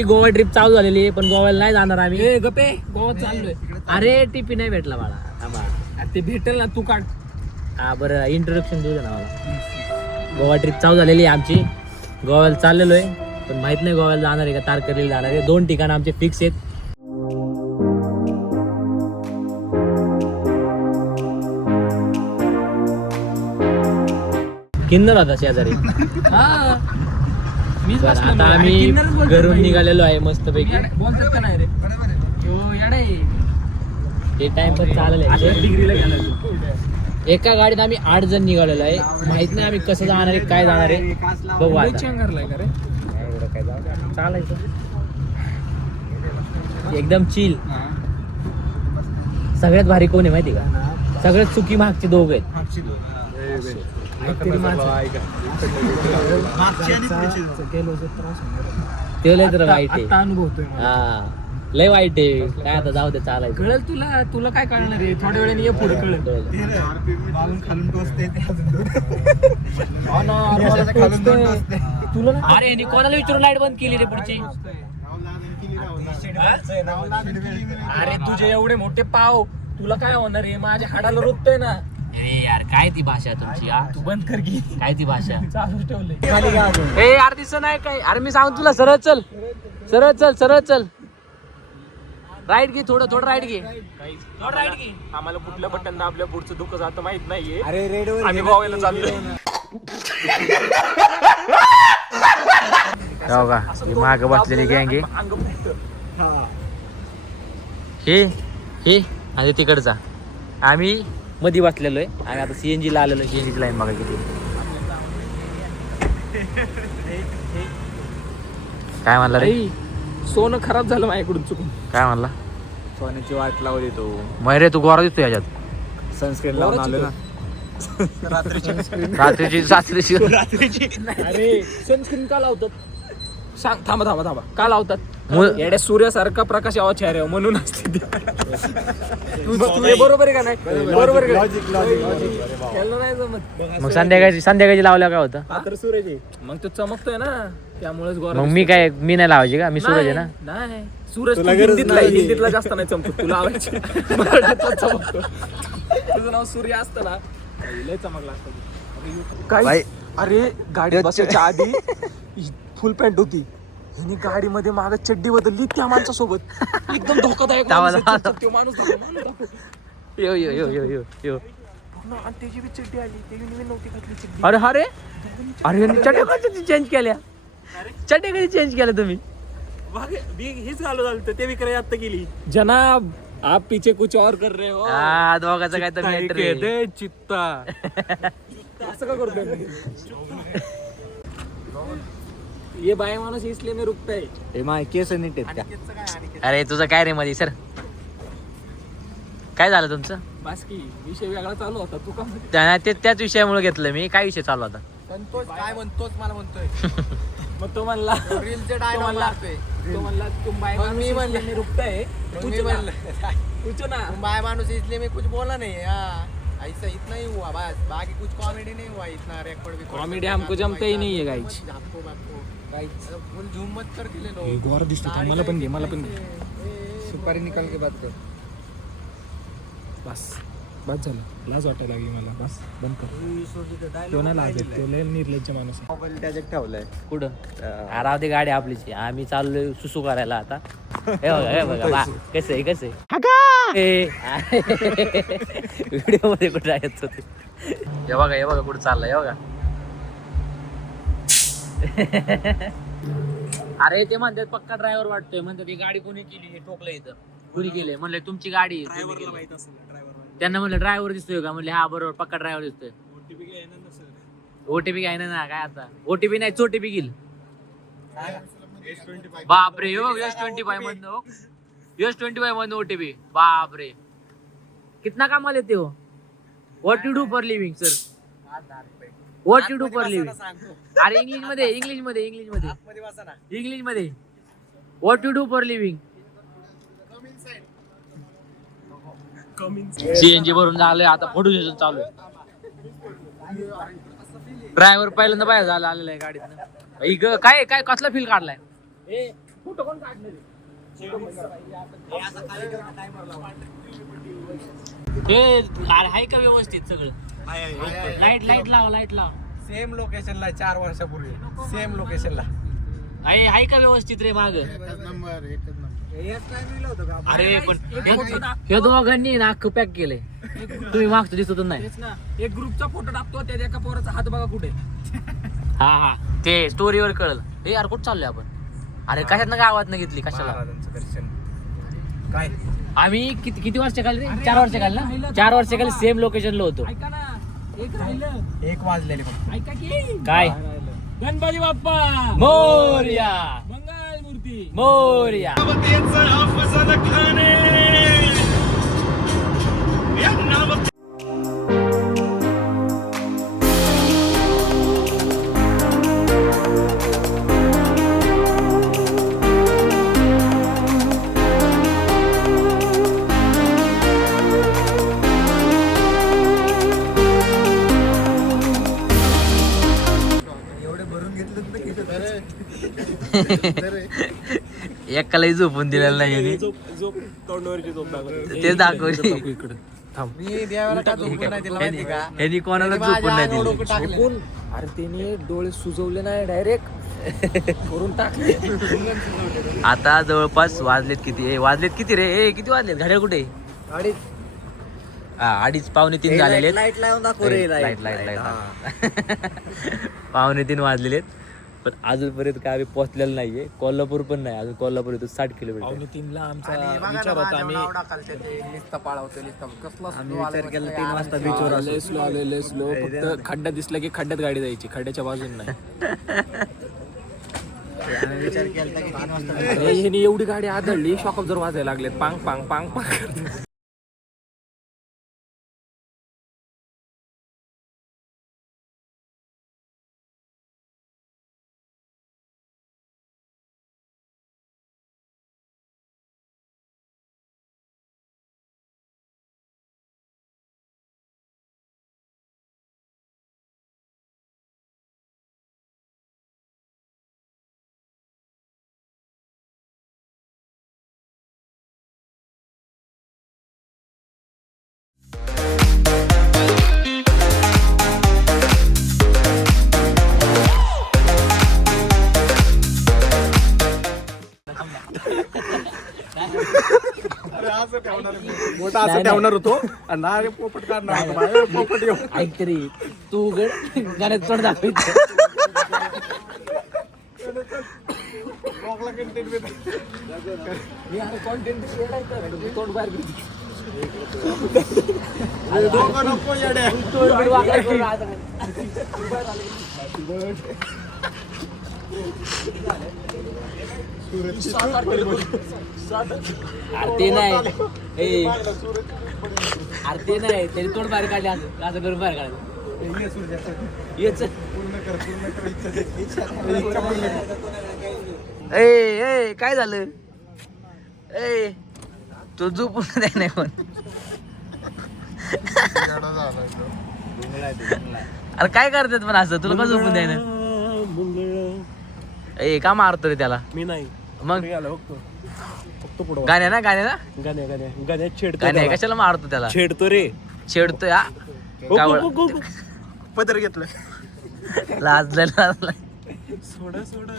मोठी गोवा ट्रिप चालू झालेली आहे, पण गोव्याला नाही जाणार आम्ही. गपे गोवा चाललोय. अरे टिपी नाही भेटला मला. ते भेटेल ना, तू काढ. हा बरं, इंट्रोडक्शन देऊ दे ना मला. गोवा ट्रिप चालू झालेली आहे आमची. गोव्याला चाललेलो आहे, पण माहित नाही गोव्याला जाणार आहे का तारकर्लीला जाणार आहे. 2 ठिकाण आमचे फिक्स आहेत. किन्नर होता शेजारी. आता आम्ही घरून निघालेलो आहे मस्त पैकी. बोलतात का नाही रे? हे टाइम पण चालेल. डिग्रीला गेला. एका गाडीत आम्ही 8 जण निघालेलो आहे. माहित नाही आम्ही कसं जाणार आहे, काय जाणार आहे, बघू आता. चालायचं एकदम चिल. सगळ्यात भारी कोण आहे माहिती का? सगळ्यात चुकी मागचे दोघ आहेत. ते लय तर वाईट आहे. अनुभवतोय. हा लय वाईट आहे. काय आता जाऊ दे, चालायचं. कळेल तुला काय कळणार आहे? थोड्या वेळाने ये पुढे कळेल. तुला अरे यांनी कोणाला विचारून लाईट बंद केली रे पुढची? अरे तुझे एवढे मोठे पाव, तुला काय होणार आहे? माझ्या हाडाला रुततोय ना. अरे यार काय ती भाषा तुमची? तू बंद कर की. काय ती भाषा? चालूच ठेवलंय. ए यार दिसत नाही काय? अरे मी सांगतो तुला, सरळ चल, सरळ चल, सरळ चल. राईट घे, थोडं राईट घे, थोडं राईट घे. आम्हाला कुठल्या बटन दाबल्या पुढचं दुःख जातं माहित नाहीये. अरे रेडवर आम्ही गोव्याला चाललोय. हो का? ही माग बसलेली गँग आहे. अंग फुटतं. हे आणि तिकडचा. आम्ही मध्ये बसलेलो आहे आणि आता सीएनजी ला आलेलो. सीएनजी लाईन बघा किती. काय म्हणला रे? सोनं खराब झालं माझ्याकडून चुकून. काय म्हणला? सोन्याची वाट लावली तो. मैरे तू गोरा दिसतो याच्यात. सनस्क्रीन लावून आलो ना. रात्रीची अरे सनस्क्रीन का लावतात? सांग. थांबा का लावतात? येड्या सूर्यासारखा प्रकाश यावा चेहऱ्यावर म्हणून असते. बरोबर आहे का नाही? बरोबर आहे. नाही जमत. मग संध्याकाळची लावल्या काय होतं? तर सूरज आहे, मग तो चमकतोय ना, त्यामुळेच मग मी नाही लावायची का? मी सूरज आहे ना. नाही सूरज हिंदीतला जास्त नाही चमकत. तुला लावायची मराठीतला चमकतो. तुझं नाव सूर्य असतं ना, लय चमकला असतं. काय? अरे गाडी बसायच्या आधी फुल पॅन्ट होती. ह्यानी गाडीमध्ये मागे चड्डी बदलली त्या माणसासोबत. एकदम धोकादायक माणूस यो. आणि त्याची बी चड्डी आली. त्याची नवीन नव्हती घातली चड्डी. अरे चड्ड्या कधी चेंज केल्या? चड्ड्या कधी चेंज केल्या तुम्ही? हीच घालू झालं ते विक्रय आता गेली. जनाब आप पीछे कुछ और कर रहे हो. दोघाचं काय तर चित्ता. असं का करतोय? ये बाय माणूस इसलिए मी रुकताय. हे माय केस नीट आहेत का? अरे तुझं काय रे मध्ये? सर काय झालं तुमचं? बस की विषय वेगळा चालू होता. तू का त्याच विषयामुळे घेतलं मी. काय विषय चालू होता? संतोष काय म्हणतोस मला म्हणतोय. मग तो म्हणला रीलचे डायलॉग मारतोय. तो म्हणला तुम बाय मग मी म्हणलं मी रुकताय. मी म्हणलं पूछो ना. तुम बाय माणूस इसलिए मैं कुछ बोला नहीं. ऐसा इतना ही हुआ बस. बाकी कुछ कॉमेडी नहीं हुआ. इतना रेकॉर्ड भी कॉमेडी हमको जमता ही नहीं है गाइस. फुल झूम मत कर दिले लोग. गोर दिसतो. मला पण घे. सुपारी निकाल के बात कर. बस झालं. लाज वाटायला लागली मला. बस बंद कर. तो नाही लाज येत. तो लय निर्लज्ज माणूस आहे. मोबाईल त्याच्यात ठेवलाय कुठं? राहते गाडी आपलीची. आम्ही चाललोय सुसू करायला आता. हे बघा कसं आहे. व्हिडिओ मध्ये कुठे येत होते. हे बघा कुठं चाललंय. हे बघा. अरे ते म्हणतात पक्का ड्रायव्हर वाटतोय. म्हणतात ही गाडी कोणी केली? हे ठोकलं इथं. कोणी केलंय? म्हणलं तुमची गाडी. त्यांना म्हणलं ड्रायव्हर दिसतोय का? म्हणले हा बरोबर पक्का ड्रायव्हर दिसतोय. ओटीपी घ्यायना ना. काय आता ओटीपी नाही चोटीपी घेईल. बापरे. S25 मधनं ओटीपी. बापरे कितना कमा लेते हो? What you do for living sir? What you do for living? अरे इंग्लिश मध्ये what you do for living? CNG भरून झालंय आता. फोटो सेशन चालू आहे. ड्रायव्हर पहिल्यांदा बाहेर आलेला आहे गाडीतनं. काय कसला फील काढलाय? फोटो कोण काढणार आहे? आहे का व्यवस्थित सगळं? लाईट लाव. सेम लोकेशनला 4 वर्षापूर्वी सेम लोकेशनला आहे का व्यवस्थित रे माग? अरे पण हे दोघांनी ना अख्खं पॅक केलंय. तुम्ही मागतो दिसत नाही. तेच ना, एक ग्रुपचा फोटो टाकतो त्यात एका पोराचा हात बघा कुठे. हा ते स्टोरीवर कळलं. हे यार कुठं चाललोय आपण? अरे कशात गावात न घेतली कशाला? महाराजांचं दर्शन काय आम्ही किती वर्ष खाली रे? 4 वर्ष खाली ना? 4 वर्ष खाली सेम लोकेशनला होतो. ऐका ना, एक राहिलं. 1 वाजलेले फक्त. ऐका की काय? गणपती बाप्पा मोरया मंगल मूर्ती. मोरया. एकालाही झोपून दिलेलं नाही यांनी. तेच दाखवले. मी देवाला का झोपून नाही दिला माहिती का? यांनी कोणाला झोपून नाही दिलं. डोकं टाकलं. झोपून, अरे त्याने डोळे सुजवले नाही, डायरेक्ट करून टाकले. आता जवळपास वाजलेत किती? वाजलेत किती रे? किती वाजलेत? घड्याळ कुठे? अडीच. 2:30 झालेले. लाईट लावून दाखव रे. लाईट 2:30 वाजलेले आहेत. पण अजूनपर्यंत काय आम्ही पोहोचलेलं नाहीये. कोल्हापूर पण नाही अजून. कोल्हापूर इथून 60 किलोमीटर. 2:30ला आमचा आणि बघा विचार ना, होता. माझ्या आम्ही नावडा खालच्या ते लिस्ता पाळवतो लिस्ता कसला आम्ही slow विचार आला केला मस्त 3 वाजता यार. बीचवर आले. स्लो फक्त खड्डा दिसला की खड्ड्यात गाडी जायची, खड्ड्याच्या बाजून नाही. आम्ही विचार केला की 3 वाजता अरे ह्यानी एवढी गाडी आदळली, शॉकअप जर वाजायला लागलेत. पांग पांग पांग पांग. मोठा असं ठेवणार होतो आणि ना रे पोपट काढणार होतो. बाहेर पोपट येऊ. ऐक तरी तू उघड गाण्यात तोंड दाखवायचं. ब्लॉगला content भेटेल. तोंड बाहेर घेतली. अरे डोकं नको येड्या. तोंड बिड वाकडं करून आता. अरे ते नाही. अरे ते नाही, त्याने तोंड बाहेर काढले. असं करून बाहेर काढलं. येच. ए काय झालं? ए तो झोपून द्याय नाही पण. अरे काय करतात पण असं? तुला का झोपून द्याय ना? ए का मारतो रे त्याला? मी नाही मग फक्त पुढं गाण्या ना गाण्यात छेडतो गाण्या कशाला मारतो त्याला? छेडतो रे. छेडतोय हा? कावळ. पदर घेतलं. लाजलं. सोडा सोडा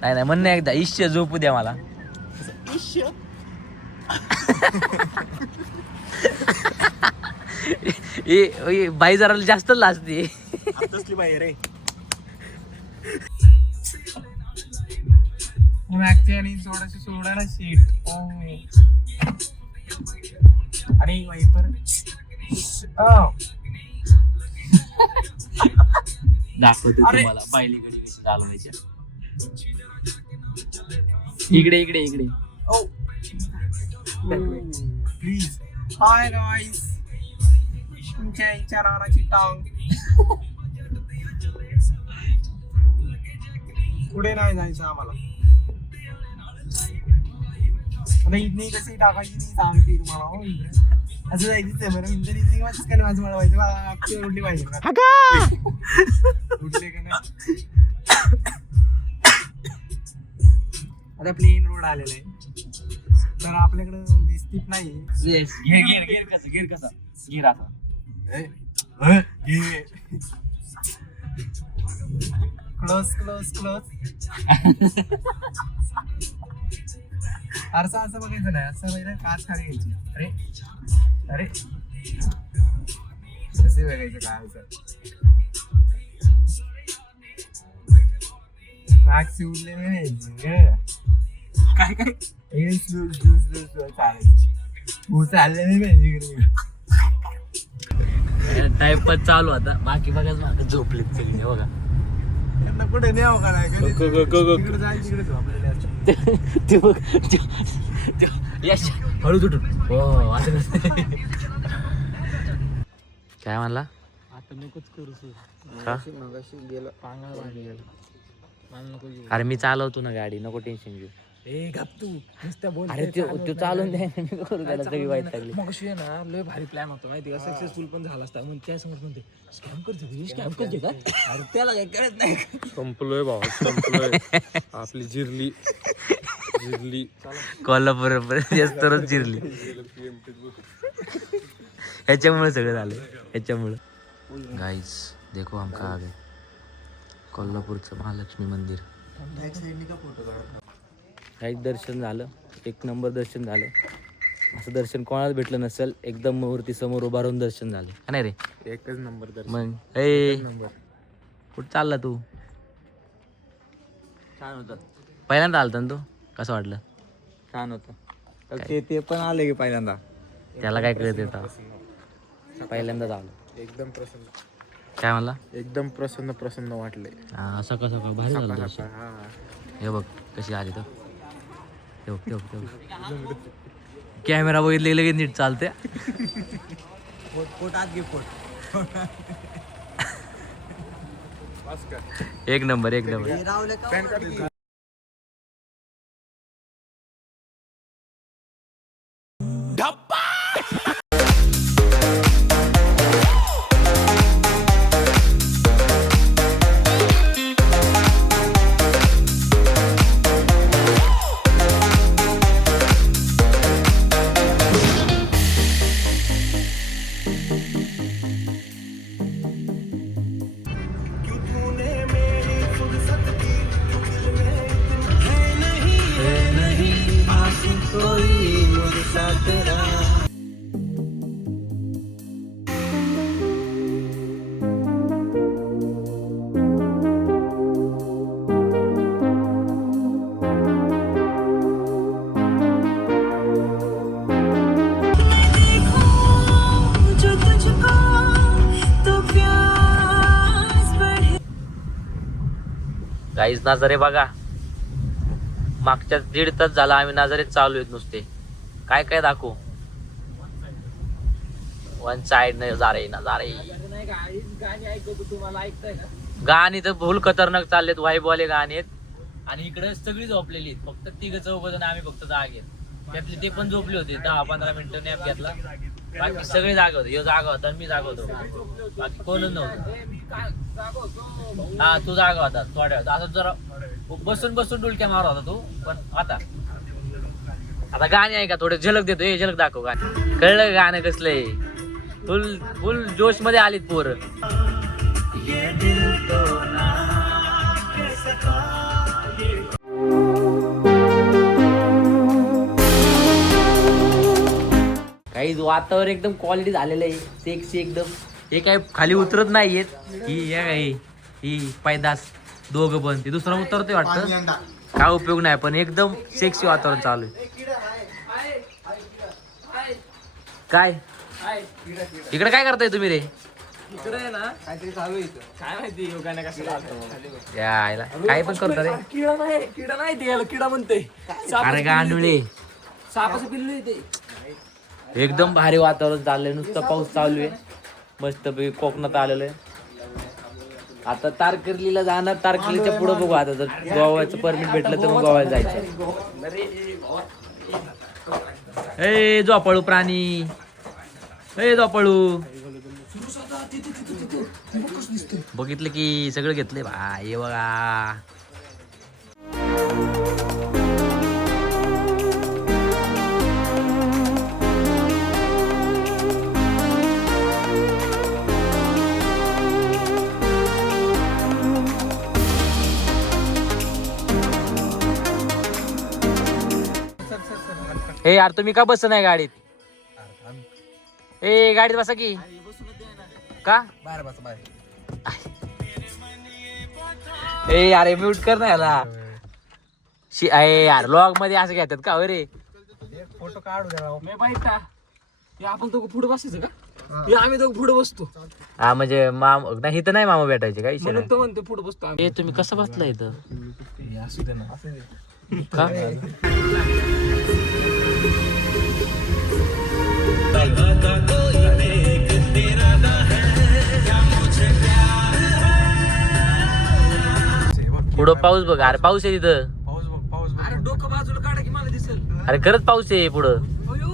नाही म्हणणं एकदा इश्य झोपू द्या मला. बाई जरा जास्त लाजते. तसली बाई रे. आणि थोडस सोडायला सीट आणि वाईपर दाखवतो तुम्हाला पहिली गडी कशी चालवायच्या. इकडे प्लीज. हाय गाईस, तुमच्या इच्छा रानाची टांग. पुढे नाही जायचं आम्हाला. आता इथली कशी टाकायची ती सांगते तुम्हाला. हो असं जायचं बरं. इंटर इथली वाचच का नाही माझं मिळवायचं. अक्षर उडली पाहिजे उडले का नाही. आता प्लेन रोड आलेला आहे तर आपल्याकडं विस्तीप नाही गिर कसा गिर आता क्लोज आरसा असं बघायचं नाही असं बघायचं काच खाली घ्यायची अरे कसे बघायचं काय मार्क्स उरले नाही काय चालले नाही टाइपच चालू आता बाकी बघाच मागे झोपलेत सगळे बघा त्यांना कुठे न्यावं का नाही तिकडे जायचं तिकडे झोपलेले असतात. ते बघ यश हळू तुटून हो असं कसं काय म्हणला आता नकोच करू का? मगाशी गेलं पांगळा वाढली गेलं मला नको घेऊ. अरे मी चालवतो ना गाडी नको टेन्शन घेऊ ए गप तू नुसतं बोल अरे तू चालून द्या ना, मी करू त्याला सगळी वाईट लागली मग आहे ना लय भारी प्लॅन होतो माहिती का सक्सेसफुल पण झाला असता मग त्या समोर म्हणते स्कॅम करते का अरे त्याला काय कळत नाही संपलोय भावा संपलोय आपली जिरली कोल्हापूर तरच जिरली ह्याच्यामुळे सगळं झालं ह्याच्यामुळे गाईस देखो हम कहाँ आ गए कोल्हापूरचं महालक्ष्मी मंदिर काही दर्शन झालं एक नंबर दर्शन झालं असं दर्शन कोणाला भेटलं नसेल एकदम मूर्ती समोर उभा राहून दर्शन झालं का नाही रे एकच नंबर मग ए कुठं चालला तू छान होतं पहिल्यांदा आलता ना तू कसं वाटलं छान होतं ते पण आले की पहिल्यांदा त्याला काय कळत येतं पहिल्यांदाच आलो एकदम प्रसन्न काय म्हणला एकदम प्रसन्न वाटले हा सकाळ सकाळ भारी झालं दर्शन हा हे बघ कशी आली तर ठेव कॅमेरा बघितले लगेच नीट चालते पोटात घे पोट एक नंबर रावले का गाईज नजरे बघा मागच्या 1.5 तास झाला आम्ही नजरेत चालू आहेत नुसते काय काय दाखवू वन साइड नजारे गाणी तर भूल खतरनाक चाललेत वाईबवाले गाणी आहेत आणि इकडे सगळी झोपलेली आहेत फक्त 3-4 जण आम्ही फक्त जागे त्यातले ते पण झोपले होते 10-15 मिनिटं नॅप घेतला बाकी सगळे जागे होते ह्यो जागा होता मी जागा होतो बाकी कोणच नव्हतं हा तू जागा होता थोड्या असं जरा बसून डुलक्या मारत होता तू पण आता गाणी आहे का थोडे झलक देतो हे झलक दाखव गाणं कळलं का गाणं कसलंय फुल जोश मध्ये आलीत पोर काही वातावरण एकदम क्वालिटी झालेलं आहे सेक्सी एकदम हे काय खाली उतरत नाहीयेत ही पैदास दोघं पण ते दुसरं उतरते वाटतं काय उपयोग नाही पण एकदम सेक्सी वातावरण चालू आहे काय इकडे काय करताय तुम्ही रे इकडे आहे ना काहीतरी चालू आहे काय माहिती योगाने कसं लागतं यायला काय पण करता रे किडा नाही ते याला किडा म्हणते अरे गांडुळे सापाचं पिल्लू येते एकदम भारी वातावरण चाललंय नुसतं पाऊस चालू आहे मस्त कोकणात आलेलं आहे आता तारकर्लीला जाणार तारकर्लीच्या पुढे बघू आता जर गोव्याचं परमिट भेटलं तर मग गोव्याला जायचं ए झोपाळू प्राणी ए झोपाळू बघितलं की सगळं घेतलंय बा हे बघा हे यार तुम्ही का बस नाही गाडीत? ए गाडीत बसा की. का बाहेर बस बाहेर. ए यार म्यूट कर ना याला. अरे यार लॉग मध्ये असं घेतात का अरे? फोटो काढू द्या राव. मी बाईक टा हे आपण दोघं पुढे बसायचं का? हे आम्ही दोघं पुढे बसतो हा म्हणजे माम नाही इथं नाही मामा भेटायचे काही म्हणून तो म्हणतो पुढे बसतो आम्ही. ए तुम्ही कसं बसला इथं? असू दे ना. का पुढं पाऊस बघ. अरे पाऊस आहे तिथं. पाऊस बघ पाऊस बघ. अरे डोकं बाजूला काढा की मला दिसेल. अरे खरंच पाऊस आहे पुढं. अयो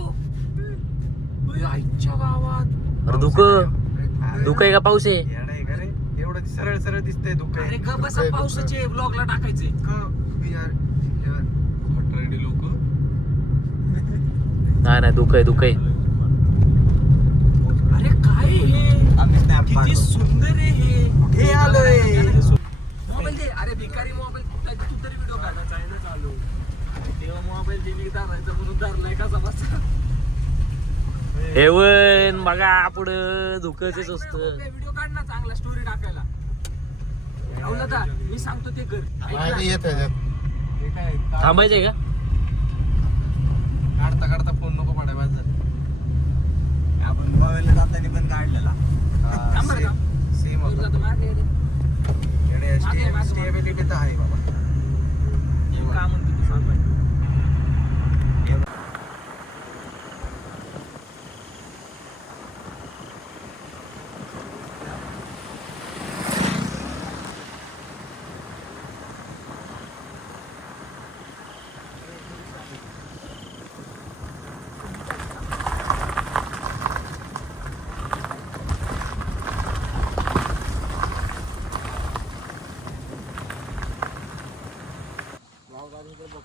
अयो, आईच्या गावात. अरे धुकं आहे का पाऊस आहे? येडा आहे का रे? एवढं सरळ सरळ दिसतंय धुकं आहे. अरे का बसा पावसाचे ब्लॉगला टाकायचे. लोक नाही नाही धुकं आहे. अरे काय हे आम्ही स्नॅप किती सुंदर आहे हे. हे आलोय. मोबाईल दे. अरे भिकारी मोबाईल तू तरी व्हिडिओ काढायचा आहे ना चालू. तेव्हा मोबाईल दिली धरायचा म्हणून धरलाय कसा बसा. हेवन बघा पुढं धुकंच असतं. व्हिडिओ काढ ना चांगला स्टोरी टाकायला. अवलता मी सांगतो ते कर. ऐक ना. हे काय थांबायचंय का? काढता काढता फोन नको पडाय माझा. आपण मोबाईल जाताना पण काढलेला. थांब बरं का. सेम तुला होता. तर मारले रे. स्टेबिलिटी तर आहे बाबा. का म्हणतो तू सांग बाई.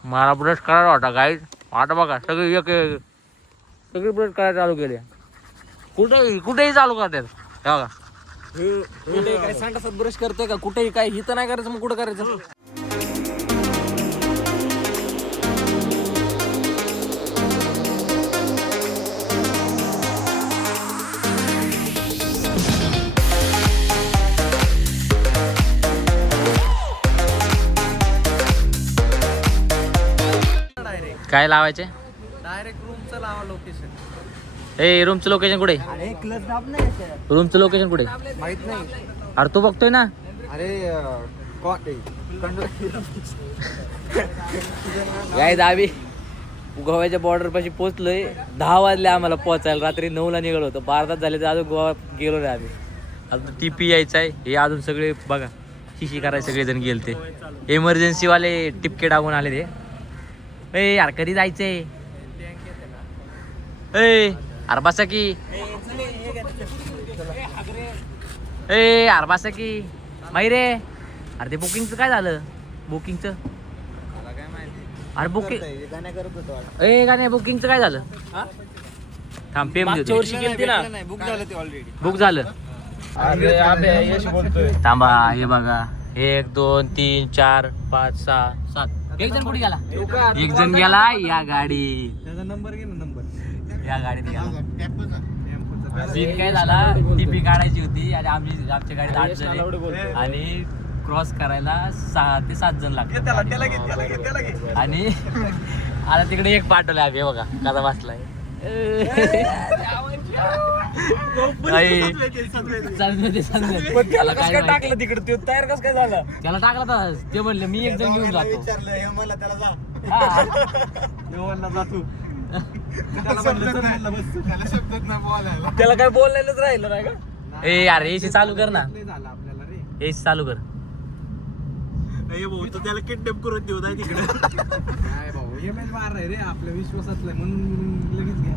मला ब्रश करायला होता काय. आता बघा सगळी सगळी ब्रश करायला चालू केले. कुठेही चालू करतात. हे बघा कुठे काय सांडासात ब्रश करतोय का? कुठेही काय हिथं नाही करायचं मग कुठं करायचं? काय लावायचे? डायरेक्ट रूमचं लावा लोकेशन. ए रूमचं लोकेशन कुठे? अरे क्लच दाब नाही याच्यात. रूमचं लोकेशन कुठे? माहित नाही. अरे तू बघतोय ना. अरे काय दाबी गोव्याच्या बॉर्डर पाशी पोहोचलोय. 10 वाजले आम्हाला पोहोचायला. रात्री 9ला निघालो होतो. 12 तास झाले तर अजून गोवा गेलो नाही आम्ही. अजून टीपी यायचं आहे. हे अजून सगळे बघा शिशी करायला सगळेजण गेलते. इमर्जन्सी वाले टिपके टाकून आले ते. ए यार कधी जायचंय? ए अरे बसा की. ए यार बसा की. माहिरे अरे ते बुकिंगचं काय झालं? बुकिंगचं अरे बुकिंग ए का नाही बुकिंगचं काय झालं? थांब पेम मागच्या वर्षी गेलती ना. बुक झालं ते ऑलरेडी. बुक झालं. यश बोलतोय. थांबा हे बघा 1 2 3 4 5 6 7 एक जण कुठे गेला? एक जण गेला या गाडी. त्याचा नंबर घे ना. नंबर या गाडीत गेला. सीन काय झाला? टीपी काढायची होती आणि आमच्या गाडीत 8 जण आणि क्रॉस करायला 6 ते 7 जण लागतात. आणि आता तिकडे एक पाठवलं आम्ही. हे बघा कसा बसलाय. त्याला काय टाकलं तिकडे ते तयार कसं काय झालं? त्याला टाकला तर ते म्हणले मी एक जण घेऊन जातो. मला त्याला जा. हा. जातो. त्याला शब्दात नाही बोलायला. त्याला काय बोलायलाच राहिलं नाही का? ए यार एसी चालू कर ना. नाही झालं आपल्याला रे. एसी चालू कर. त्याला किडनॅप करून देऊ नाही तिकडे. काय भाऊ एमएल मार रे आपल्या विश्वासातलं म्हणून लगेच घ्या.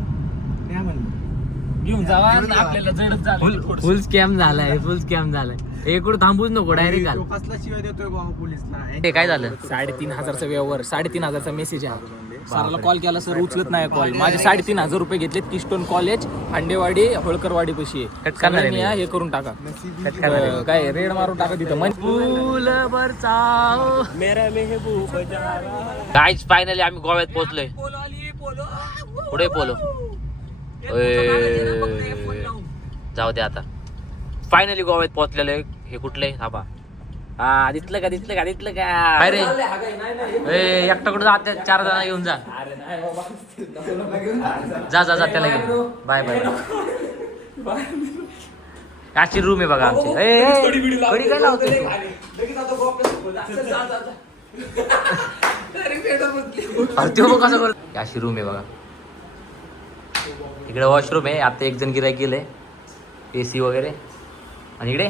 नाही म्हणलं. घेऊन जावा आपल्याला जडच झालं. फुल स्कॅम झालाय. फुल स्कॅम झालाय. एक कुठं थांबूच नको डायरेक्ट घाल. तो कसला शिवाय देतोय भाऊ पोलिसला. ते काय झालं? 3,500चा व्यवहार. 3,500चा मेसेज आहे. सराला कॉल केला सर उचलत नाही कॉल. माझे 3,500 रुपये घेतले. किस्टोन कॉलेज हांडेवाडी होळकरवाडी पशी आहे. कट करणार आहे सगळ्यांनी मी. हे करून टाका. कट करणार आहे. काय रेड मारून टाका तिथं. फूल बरसाओ. मेरा मेहबूब गाईज फायनली आम्ही गोव्यात पोहोचलोय. पोलो आली पोलो. पुढे पोलो जाऊ दे आता. फायनली गोव्यात पोहोचलेलो आहे. हे कुठले थांबा. हा दिसलं का काय रे एकटा कुठं जाते 4 जण घेऊन जा त्याला घेऊन. बाय अशी रूम आहे बघा आमची. कडी काय लावतो कसं करतो. अशी रूम आहे बघा. इकडे वॉशरूम आहे. आता एक जण गिरायक गेलंय. AC वगैरे आणि इकडे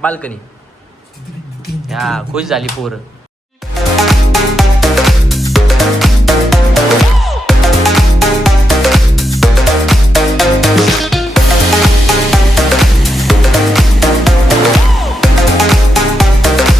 बाल्कनी. खुश झाली पोरं.